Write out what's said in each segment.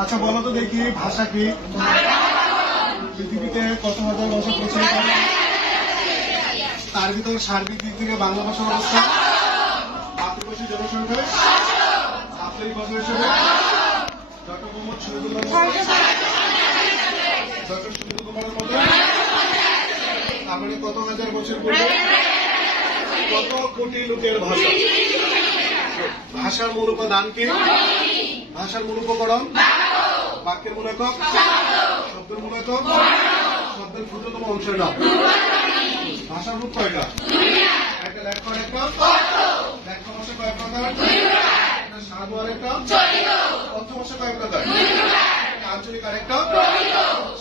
আচ্ছা বলো তো দেখি ভাষা কি? পৃথিবীতে কত হাজার ভাষা প্রচলিত তার ভিতর সার্বিক দিক থেকে বাংলা ভাষার অবস্থা? মাতৃভাষী জনসংখ্যা সাপ্তাহিক ভাষা হিসেবে? ডক্টর মোহাম্মদ শহীদুল্লাহ ডক্টর সুনীল কুমারের মতো তার মানে কত হাজার বছর পূর্বে? কত কোটি লোকের ভাষা? ভাষার মূল উপাদান কি? ভাষার মূল উপকরণ? বাক্যের মূল একক? শব্দের মূল একক? শব্দের ক্ষুদ্রতম অংশের নাম ভাষার রূপ কয়টা? ভাষা সাধু আরেকটা আঞ্চলিক আরেকটা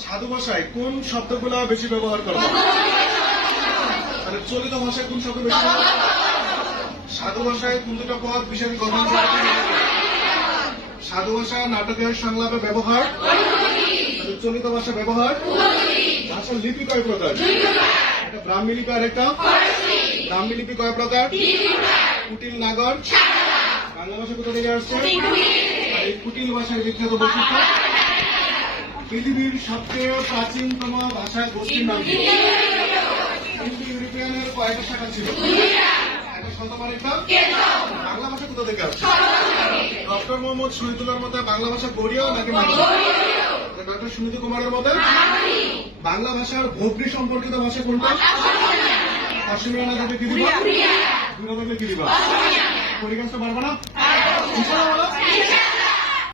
সাধু ভাষায় কোন শব্দগুলো বেশি ব্যবহার করা তাহলে চলিত ভাষায় কোন শব্দ বেশি? সাধু ভাষায় কোন দুটো পদ বিশেষ গঠন সাধু ভাষা নাটকের সংলাপে ব্যবহার চলিত ভাষা ব্যবহার ভাষার লিপি কয় প্রকার? একটা ব্রাহ্মী লিপি আর একটা ব্রাহ্মী লিপি কয় প্রকার? কুটিল নাগর। বাংলা ভাষা কোথা থেকে আসছে? আর এই কুটিল ভাষার বিখ্যাত বৈশিষ্ট্য। পৃথিবীর সবচেয়ে প্রাচীনতম ভাষা গোষ্ঠীর নাম ইউরোপিয়ানের কয়টা শাখা ছিল। একটা বাংলা ভাষা কোথা থেকে আসছে? ডক্টর মোহাম্মদ শহীদুল্লাহর মতে বাংলা ভাষা গড়িয়া নাকি ডক্টর সুনীতি কুমারের মতে বাংলা ভাষার ভগ্রী সম্পর্কিত ভাষা কোনটা? অসমীয়া না দেবে? গিরিবা দুরা দেবে? গিরিবা পরীক্ষা পারবা না?